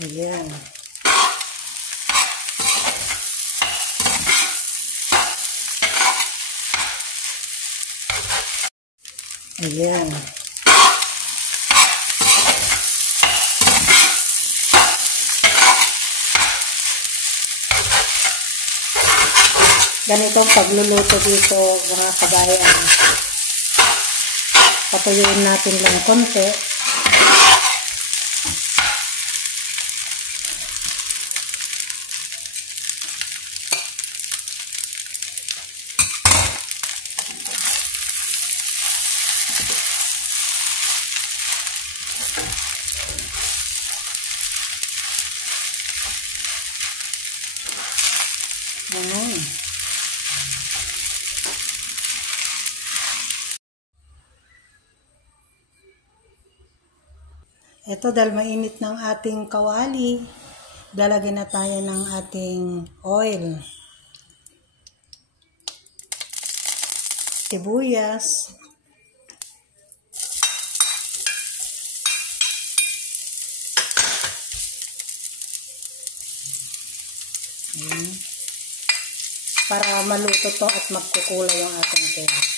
Ayan. Ayan. Ganitong pagluluto dito, mga kabayan. Patuyuin natin lang konti. Ayan. Ito, dahil mainit ng ating kawali, lalagyan na tayo ng ating oil. Sibuyas. Ayan. Para maluto to at magkukulay yung ating kawali.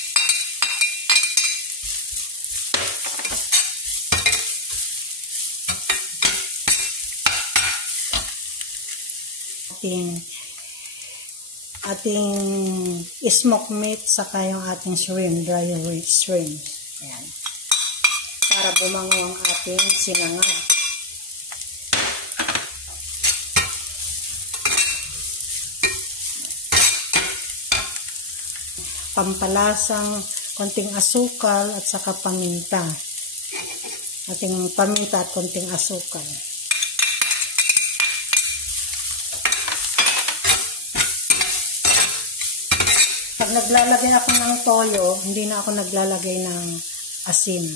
Ating smoked meat saka yung ating shrimp, dry shrimp. Ayan. Para bumango ang ating sinangag. Pampalasang konting asukal at saka paminta. Ating paminta at konting asukal. Pag naglalagay ako ng toyo, hindi na ako naglalagay ng asin.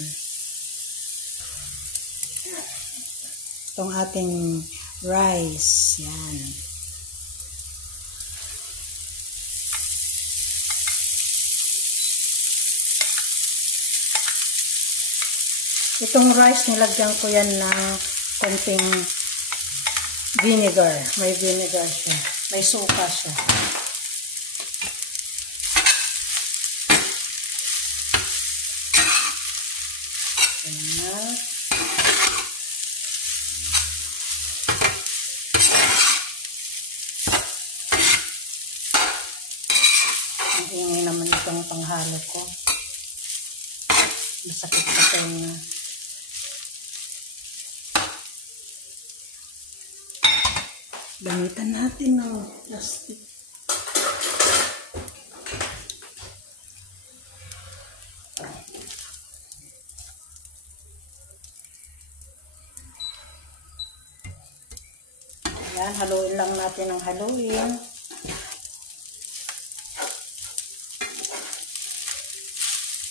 Itong ating rice. Yan. Itong rice, nilagyan ko yan ng konting vinegar. May vinegar siya. May suka siya. Ayan. Ang ingay naman itong panghalo ko. Masakit sa tenga. Gamitan natin ng plastic. Ayan, haluin lang natin ng haluin.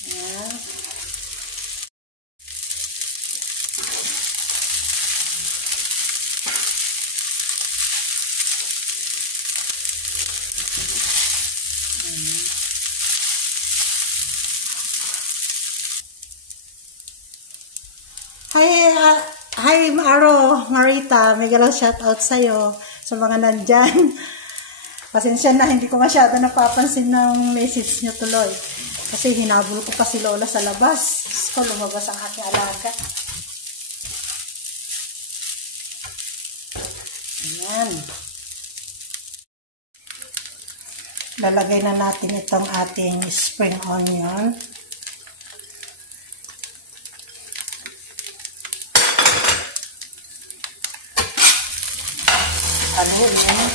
Ayan. Hi, Marita, may galaw shoutout sa'yo sa mga nandyan. Pasensya na, hindi ko masyado napapansin ng message nyo tuloy. Kasi hinabol ko pa si Lola sa labas. So, lumabas ang aking alaga. Ayan. Lalagay na natin itong ating spring onion. Haluin.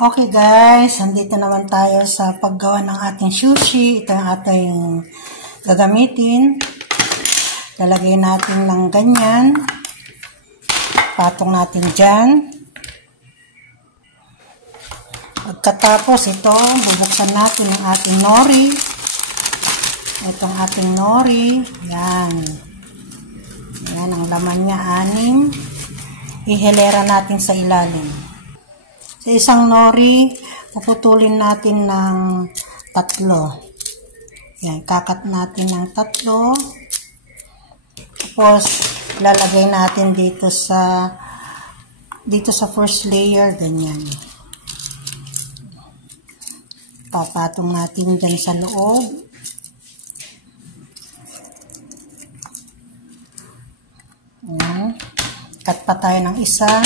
Okay guys, andito naman tayo sa paggawa ng ating sushi. Ito yung ating gagamitin. Lalagay natin ng ganyan. Patong natin dyan. Pagkatapos ito, bubuksan natin ang ating nori. Itong ating nori. Yan. Yan, ang laman niya, 6. Ihilera natin sa ilalim. Sa isang nori, puputulin natin ng 3. Yan, kakat natin ng 3. Tapos, lalagay natin dito sa first layer, ganyan. Papatong natin dyan sa loob. Yan. Cut pa tayo ng isa.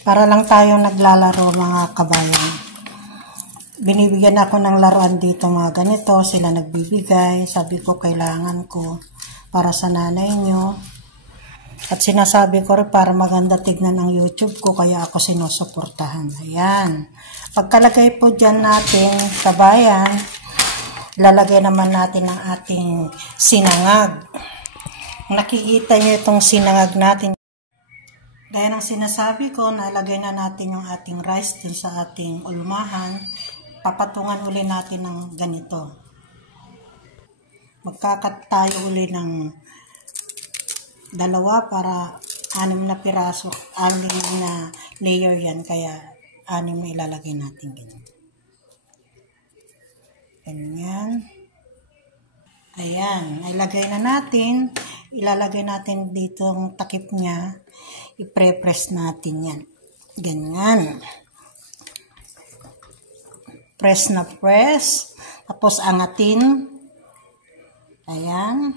Para lang tayo naglalaro, mga kabayan. Binibigyan ako ng laruan dito, mga ganito. Sila nagbibigay. Sabi ko, kailangan ko para sa nanay nyo. At sinasabi ko rin para maganda tignan ang YouTube ko, kaya ako sinusuportahan. Ayan. Pagkalagay po dyan natin, kabayan, lalagay naman natin ang ating sinangag. Nakikita nyo itong sinangag natin. Gaya ng sinasabi ko, nalagay na natin yung ating rice dun sa ating ulmahan. Papatungan uli natin ng ganito. Magkakat tayo uli ng 2 para 6 na piraso, 6 na layer yan, kaya 6 na ilalagay natin ganyan. Ganyan. Ayan, ilagay na natin. Ilalagay natin dito ang takip niya. I-press natin yan. Ganyan. Press na press. Tapos angatin. Ayan.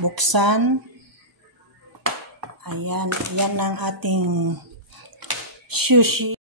Buksan. Ayan. Yan ang ating sushi.